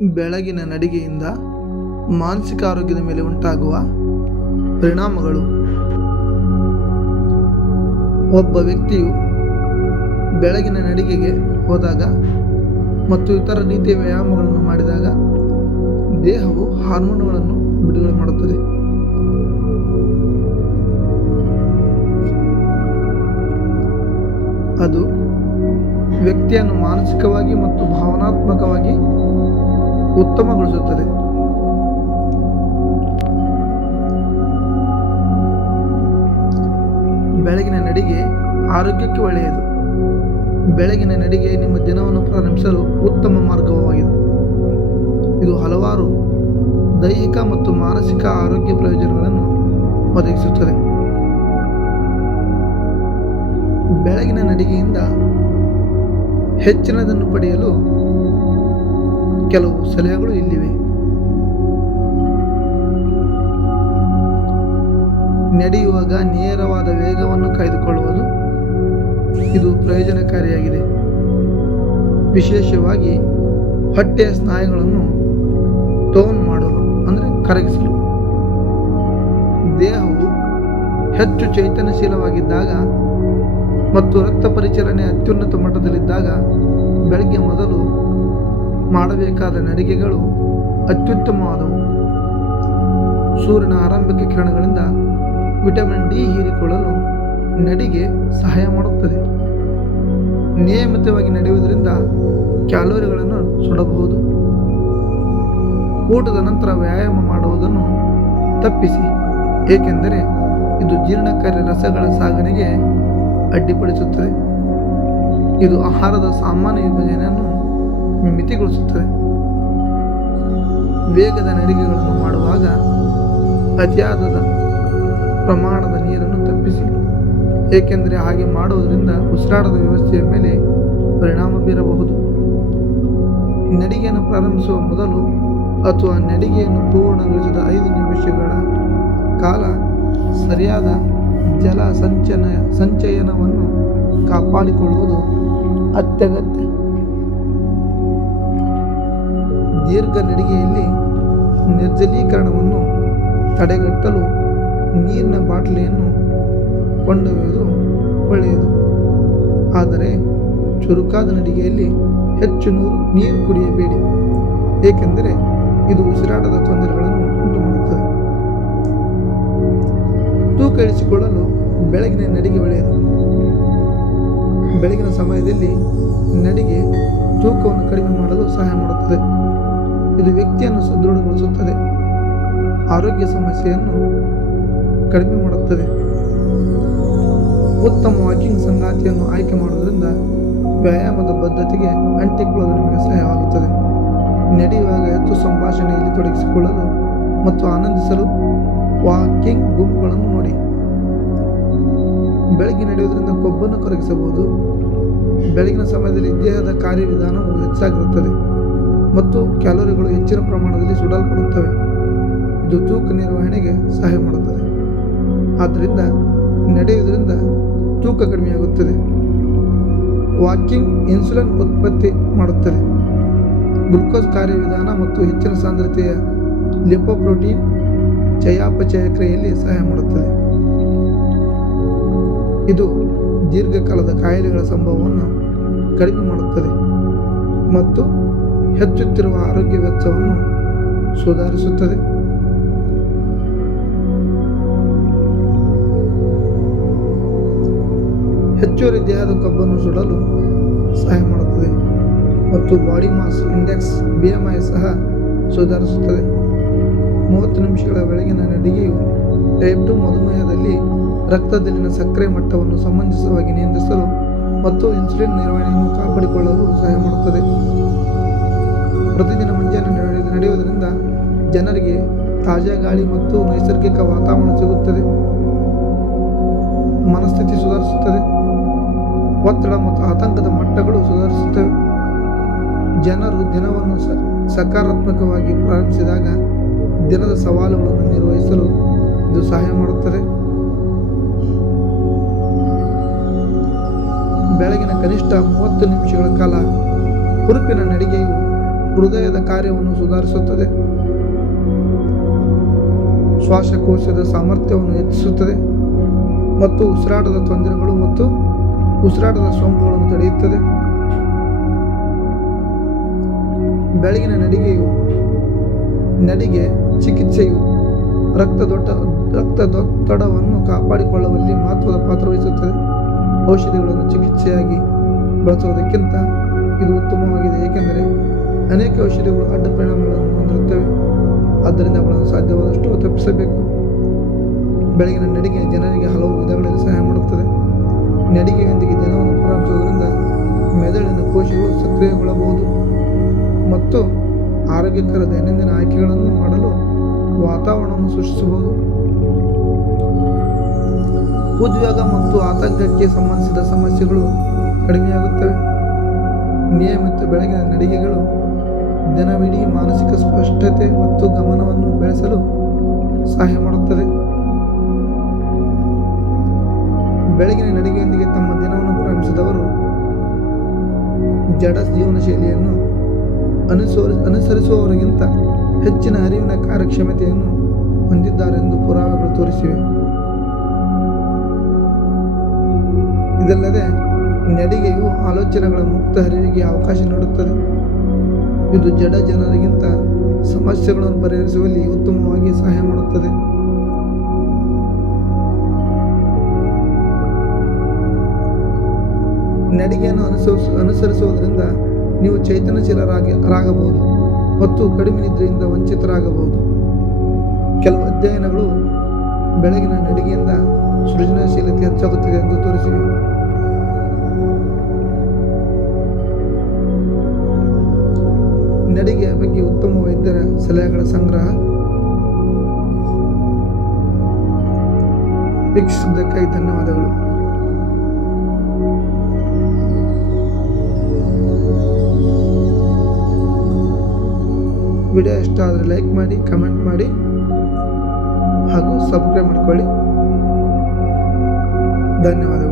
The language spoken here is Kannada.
ಬೆಳಗಿನ ನಡಿಗೆಯಿಂದ ಮಾನಸಿಕ ಆರೋಗ್ಯದ ಮೇಲೆ ಉಂಟಾಗುವ ಪರಿಣಾಮಗಳು. ಒಬ್ಬ ವ್ಯಕ್ತಿಯು ಬೆಳಗಿನ ನಡಿಗೆಗೆ ಹೋದಾಗ ಮತ್ತು ಇತರ ರೀತಿಯ ವ್ಯಾಯಾಮಗಳನ್ನು ಮಾಡಿದಾಗ ದೇಹವು ಹಾರ್ಮೋನುಗಳನ್ನು ಬಿಡುಗಡೆ ಮಾಡುತ್ತದೆ. ಅದು ವ್ಯಕ್ತಿಯನ್ನು ಮಾನಸಿಕವಾಗಿ ಮತ್ತು ಉತ್ತಮಗೊಳಿಸುತ್ತದೆ. ಬೆಳಗಿನ ನಡಿಗೆ ಆರೋಗ್ಯಕ್ಕೆ ಒಳ್ಳೆಯದು. ಬೆಳಗಿನ ನಡಿಗೆ ನಿಮ್ಮ ದಿನವನ್ನು ಪ್ರಾರಂಭಿಸಲು ಉತ್ತಮ ಮಾರ್ಗವಾಗಿದೆ. ಇದು ಹಲವಾರು ದೈಹಿಕ ಮತ್ತು ಮಾನಸಿಕ ಆರೋಗ್ಯ ಪ್ರಯೋಜನಗಳನ್ನು ಒದಗಿಸುತ್ತದೆ. ಬೆಳಗಿನ ನಡಿಗೆಯಿಂದ ಹೆಚ್ಚಿನದನ್ನು ಪಡೆಯಲು ಕೆಲವು ಸಲಹೆಗಳು ಇಲ್ಲಿವೆ. ನಡೆಯುವಾಗ ನೇರವಾದ ವೇಗವನ್ನು ಕಾಯ್ದುಕೊಳ್ಳುವುದು ಇದು ಪ್ರಯೋಜನಕಾರಿಯಾಗಿದೆ. ವಿಶೇಷವಾಗಿ ಹೊಟ್ಟೆಯ ಸ್ನಾಯುಗಳನ್ನು ಟೋನ್ ಮಾಡಲು ಅಂದರೆ ಕರಗಿಸಲು. ದೇಹವು ಹೆಚ್ಚು ಚೈತನ್ಯಶೀಲವಾಗಿದ್ದಾಗ ಮತ್ತು ರಕ್ತ ಪರಿಚಲನೆ ಅತ್ಯುನ್ನತ ಮಟ್ಟದಲ್ಲಿದ್ದಾಗ ಬೆಳಗ್ಗೆ ಮೊದಲು ಮಾಡಬೇಕಾದ ನಡಿಗೆಗಳು ಅತ್ಯುತ್ತಮವಾದವು. ಸೂರ್ಯನ ಆರಂಭಿಕ ಕಿರಣಗಳಿಂದ ವಿಟಮಿನ್ ಡಿ ಹೀರಿಕೊಳ್ಳಲು ನಡಿಗೆ ಸಹಾಯ ಮಾಡುತ್ತದೆ. ನಿಯಮಿತವಾಗಿ ನಡೆಯುವುದರಿಂದ ಕ್ಯಾಲೋರಿಗಳನ್ನು ಸುಡಬಹುದು. ಊಟದ ನಂತರ ವ್ಯಾಯಾಮ ಮಾಡುವುದನ್ನು ತಪ್ಪಿಸಿ, ಏಕೆಂದರೆ ಇದು ಜೀರ್ಣಕಾರಿ ರಸಗಳ ಸಾಗಣೆಗೆ ಅಡ್ಡಿಪಡಿಸುತ್ತದೆ. ಇದು ಆಹಾರದ ಸಾಮಾನ್ಯ ವಿಭಜನೆಯನ್ನು ಮಿತಿಗೊಳಿಸುತ್ತದೆ. ವೇಗದ ನಡಿಗೆಗಳನ್ನು ಮಾಡುವಾಗ ಅತಿಯಾದ ಪ್ರಮಾಣದ ನೀರನ್ನು ತಪ್ಪಿಸಿ. ಏಕೆಂದರೆ ಹಾಗೆ ಮಾಡುವುದರಿಂದ ಉಸಿರಾಟದ ವ್ಯವಸ್ಥೆಯ ಮೇಲೆ ಪರಿಣಾಮ ಬೀರಬಹುದು. ನಡಿಗೆಯನ್ನು ಪ್ರಾರಂಭಿಸುವ ಮೊದಲು ಅಥವಾ ನಡಿಗೆಯನ್ನು ಪೂರ್ಣಗೊಳಿಸಿದ ಐದು ನಿಮಿಷಗಳ ಕಾಲ ಸರಿಯಾದ ಜಲ ಸಂಚನ ಸಂಚಯನವನ್ನು ಕಾಪಾಡಿಕೊಳ್ಳುವುದು ಅತ್ಯಗತ್ಯ. ದೀರ್ಘ ನಡಿಗೆಯಲ್ಲಿ ನಿರ್ಜಲೀಕರಣವನ್ನು ತಡೆಗಟ್ಟಲು ನೀರಿನ ಬಾಟಲಿಯನ್ನು ಕೊಂಡೊಯ್ಯುವುದು ಒಳ್ಳೆಯದು. ಆದರೆ ಚುರುಕಾದ ನಡಿಗೆಯಲ್ಲಿ ಹೆಚ್ಚು ನೂರು ಕುಡಿಯಬೇಡಿ, ಏಕೆಂದರೆ ಇದು ಉಸಿರಾಟದ ತೊಂದರೆಗಳನ್ನು ಉಂಟು ಮಾಡುತ್ತದೆ ತೂಕ ಇಳಿಸಿಕೊಳ್ಳಲು ಬೆಳಗಿನ ನಡಿಗೆ ಒಳ್ಳೆಯದು. ಬೆಳಗಿನ ಸಮಯದಲ್ಲಿ ನಡಿಗೆ ತೂಕವನ್ನು ಕಡಿಮೆ ಮಾಡಲು ಸಹಾಯ ಮಾಡುತ್ತದೆ. ಇದು ವ್ಯಕ್ತಿಯನ್ನು ಸದೃಢಗೊಳಿಸುತ್ತದೆ. ಆರೋಗ್ಯ ಸಮಸ್ಯೆಯನ್ನು ಕಡಿಮೆ ಮಾಡುತ್ತದೆ. ಉತ್ತಮ ವಾಕಿಂಗ್ ಸಂಗಾತಿಯನ್ನು ಆಯ್ಕೆ ಮಾಡುವುದರಿಂದ ವ್ಯಾಯಾಮದ ಬದ್ಧತೆಗೆ ಅಂಟಿಕೊಳ್ಳಲು ನಿಮಗೆ ಸಹಾಯವಾಗುತ್ತದೆ. ನಡೆಯುವಾಗ ಹೆಚ್ಚು ಸಂಭಾಷಣೆಯಲ್ಲಿ ತೊಡಗಿಸಿಕೊಳ್ಳಲು ಮತ್ತು ಆನಂದಿಸಲು ವಾಕಿಂಗ್ ಗುಂಪುಗಳನ್ನು ನೋಡಿ. ಬೆಳಗ್ಗೆ ನಡೆಯುವುದರಿಂದ ಕೊಬ್ಬನ್ನು ಕರಗಿಸಬಹುದು. ಬೆಳಗಿನ ಸಮಯದಲ್ಲಿ ದೇಹದ ಕಾರ್ಯವಿಧಾನವು ಹೆಚ್ಚಾಗಿರುತ್ತದೆ. ಮತ್ತು ಕ್ಯಾಲೋರಿಗಳು ಹೆಚ್ಚಿನ ಪ್ರಮಾಣದಲ್ಲಿ ಸುಡಲ್ಪಡುತ್ತವೆ. ಇದು ತೂಕ ನಿರ್ವಹಣೆಗೆ ಸಹಾಯ ಮಾಡುತ್ತದೆ. ಆದ್ದರಿಂದ ನಡೆಯುವುದರಿಂದ ತೂಕ ಕಡಿಮೆಯಾಗುತ್ತದೆ. ವಾಕಿಂಗ್ ಇನ್ಸುಲಿನ್ ಉತ್ಪತ್ತಿ ಮಾಡುತ್ತದೆ. ಗ್ಲುಕೋಸ್ ಕಾರ್ಯವಿಧಾನ ಮತ್ತು ಹೆಚ್ಚಿನ ಸಾಂದ್ರತೆಯ ಲಿಪೋಪ್ರೋಟೀನ್ ಚಯಾಪಚಯ ಕ್ರಿಯೆಯಲ್ಲಿ ಸಹಾಯ ಮಾಡುತ್ತದೆ. ಇದು ದೀರ್ಘಕಾಲದ ಕಾಯಿಲೆಗಳ ಸಂಭವವನ್ನು ಕಡಿಮೆ ಮಾಡುತ್ತದೆ ಮತ್ತು ಹೆಚ್ಚುತ್ತಿರುವ ಆರೋಗ್ಯ ವೆಚ್ಚವನ್ನು ಸುಧಾರಿಸುತ್ತದೆ. ಹೆಚ್ಚುವರಿ ದೇಹದ ಕಬ್ಬನ್ನು ಸುಡಲು ಸಹಾಯ ಮಾಡುತ್ತದೆ ಮತ್ತು body mass index B M I ಸಹ ಸುಧಾರಿಸುತ್ತದೆ. ಮೂವತ್ತು ನಿಮಿಷಗಳ ಬೆಳಗಿನ ನಡಿಗೆಯು ಟೈಪ್ ಟು ಮಧುಮೇಹದಲ್ಲಿ ರಕ್ತದಲ್ಲಿನ ಸಕ್ಕರೆ ಮಟ್ಟವನ್ನು ಸಮಂಜಸವಾಗಿ ನಿಯಂತ್ರಿಸಲು ಮತ್ತು ಇನ್ಸುಲಿನ್ ನಿರ್ವಹಣೆಯನ್ನು ಕಾಪಾಡಿಕೊಳ್ಳಲು ಸಹಾಯ ಮಾಡುತ್ತದೆ. ಪ್ರತಿದಿನ ಮುಂಜಾನೆ ನಡೆಯ- ನಡೆಯುವುದರಿಂದ ಜನರಿಗೆ ತಾಜಾ ಗಾಳಿ ಮತ್ತು ನೈಸರ್ಗಿಕ ವಾತಾವರಣ ಸಿಗುತ್ತದೆ. ಮನಸ್ಥಿತಿ ಸುಧಾರಿಸುತ್ತದೆ. ಒತ್ತಡ ಮತ್ತು ಆತಂಕದ ಮಟ್ಟಗಳು ಸುಧಾರಿಸುತ್ತವೆ. ಜನರು ದಿನವನ್ನು ಸಕಾರಾತ್ಮಕವಾಗಿ ಪ್ರಾರಂಭಿಸಿದಾಗ ದಿನದ ಸವಾಲುಗಳನ್ನು ನಿರ್ವಹಿಸಲು ಇದು ಸಹಾಯ ಮಾಡುತ್ತದೆ. ಬೆಳಗಿನ ಕನಿಷ್ಠ ಮೂವತ್ತು ನಿಮಿಷಗಳ ಕಾಲ ಹುರುಪಿನ ನಡಿಗೆಯು ಹೃದಯದ ಕಾರ್ಯವನ್ನು ಸುಧಾರಿಸುತ್ತದೆ. ಶ್ವಾಸಕೋಶದ ಸಾಮರ್ಥ್ಯವನ್ನು ಹೆಚ್ಚಿಸುತ್ತದೆ ಮತ್ತು ಉಸಿರಾಟದ ತೊಂದರೆಗಳು ಮತ್ತು ಉಸಿರಾಟದ ಸೋಂಕುಗಳನ್ನು ತಡೆಯುತ್ತದೆ. ಬೆಳಗಿನ ನಡಿಗೆಯು, ನಡಿಗೆ ಚಿಕಿತ್ಸೆಯು ರಕ್ತದೊಡ್ಡ ರಕ್ತದೊತ್ತಡವನ್ನು ಕಾಪಾಡಿಕೊಳ್ಳುವಲ್ಲಿ ಮಹತ್ವದ ಪಾತ್ರ ವಹಿಸುತ್ತದೆ. ಔಷಧಿಗಳನ್ನು ಚಿಕಿತ್ಸೆಯಾಗಿ ಬಳಸುವುದಕ್ಕಿಂತ ಇದು ಉತ್ತಮವಾಗಿದೆ, ಏಕೆಂದರೆ ಅನೇಕ ಔಷಧಿಗಳು ಅಡ್ಡ ಪರಿಣಾಮಗಳನ್ನು ಹೊಂದಿರುತ್ತವೆ. ಆದ್ದರಿಂದ ಅವುಗಳನ್ನು ಸಾಧ್ಯವಾದಷ್ಟು ತಪ್ಪಿಸಬೇಕು. ಬೆಳಗಿನ ನಡಿಗೆ ಜನರಿಗೆ ಹಲವು ವಿಧಗಳಲ್ಲಿ ಸಹಾಯ ಮಾಡುತ್ತದೆ. ನಡಿಗೆಯೊಂದಿಗೆ ದಿನವನ್ನು ಪ್ರಾರಂಭಿಸುವುದರಿಂದ ಮೆದುಳಿನ ಕೋಶಗಳು ಸಕ್ರಿಯಗೊಳ್ಳಬಹುದು. ಮತ್ತು ಆರೋಗ್ಯಕರ ದೈನಂದಿನ ಆಯ್ಕೆಗಳನ್ನು ಮಾಡಲು ವಾತಾವರಣವನ್ನು ಸೃಷ್ಟಿಸಬಹುದು. ಉದ್ವೇಗ ಮತ್ತು ಆತಂಕಕ್ಕೆ ಸಂಬಂಧಿಸಿದ ಸಮಸ್ಯೆಗಳು ಕಡಿಮೆಯಾಗುತ್ತವೆ. ನಿಯಮಿತ ಬೆಳಗಿನ ನಡಿಗೆಗಳು ದಿನವಿಡೀ ಮಾನಸಿಕ ಸ್ಪಷ್ಟತೆ ಮತ್ತು ಗಮನವನ್ನು ಬೆಳೆಸಲು ಸಹಾಯ ಮಾಡುತ್ತದೆ. ಬೆಳಗಿನ ನಡಿಗೆಯೊಂದಿಗೆ ತಮ್ಮ ದಿನವನ್ನು ಪ್ರಾರಂಭಿಸಿದವರು ಜಡ ಜೀವನ ಶೈಲಿಯನ್ನು ಅನುಸರಿ, ಅನುಸರಿಸುವವರಿಗಿಂತ ಹೆಚ್ಚಿನ ಅರಿವಿನ ಕಾರ್ಯಕ್ಷಮತೆಯನ್ನು ಹೊಂದಿದ್ದಾರೆಂದು ಪುರಾವೆಗಳು ತೋರಿಸಿವೆ. ಇದಲ್ಲದೆ, ನಡಿಗೆಯು ಆಲೋಚನೆಗಳ ಮುಕ್ತ ಹರಿವಿಗೆ ಅವಕಾಶ ನೀಡುತ್ತದೆ. ಇದು ಜಡ ಜನರಿಗಿಂತ ಸಮಸ್ಯೆಗಳನ್ನು ಪರಿಹರಿಸುವಲ್ಲಿ ಉತ್ತಮವಾಗಿ ಸಹಾಯ ಮಾಡುತ್ತದೆ. ನಡಿಗೆಯನ್ನು ಅನುಸರಿಸ ಅನುಸರಿಸುವುದರಿಂದ ನೀವು ಚೈತನ್ಯಶೀಲರಾಗಿ, ರಾಗಬಹುದು ಮತ್ತು ಕಡಿಮೆ ನಿದ್ರೆಯಿಂದ ವಂಚಿತರಾಗಬಹುದು. ಕೆಲವು ಅಧ್ಯಯನಗಳು ಬೆಳಗಿನ ನಡಿಗೆಯಿಂದ ಸೃಜನಶೀಲತೆ ಹೆಚ್ಚಾಗುತ್ತದೆ ಎಂದು ತೋರಿಸಿವೆ. ಸಲಹೆಗಳ ಸಂಗ್ರಹ. ವೀಕ್ಷಿಸಿದ್ದಕ್ಕಾಗಿ ಧನ್ಯವಾದಗಳು. ವಿಡಿಯೋ ಇಷ್ಟ ಆದರೆ ಲೈಕ್ ಮಾಡಿ, ಕಮೆಂಟ್ ಮಾಡಿ, ಹಾಗೂ ಸಬ್ಸ್ಕ್ರೈಬ್ ಮಾಡ್ಕೊಳ್ಳಿ. ಧನ್ಯವಾದಗಳು.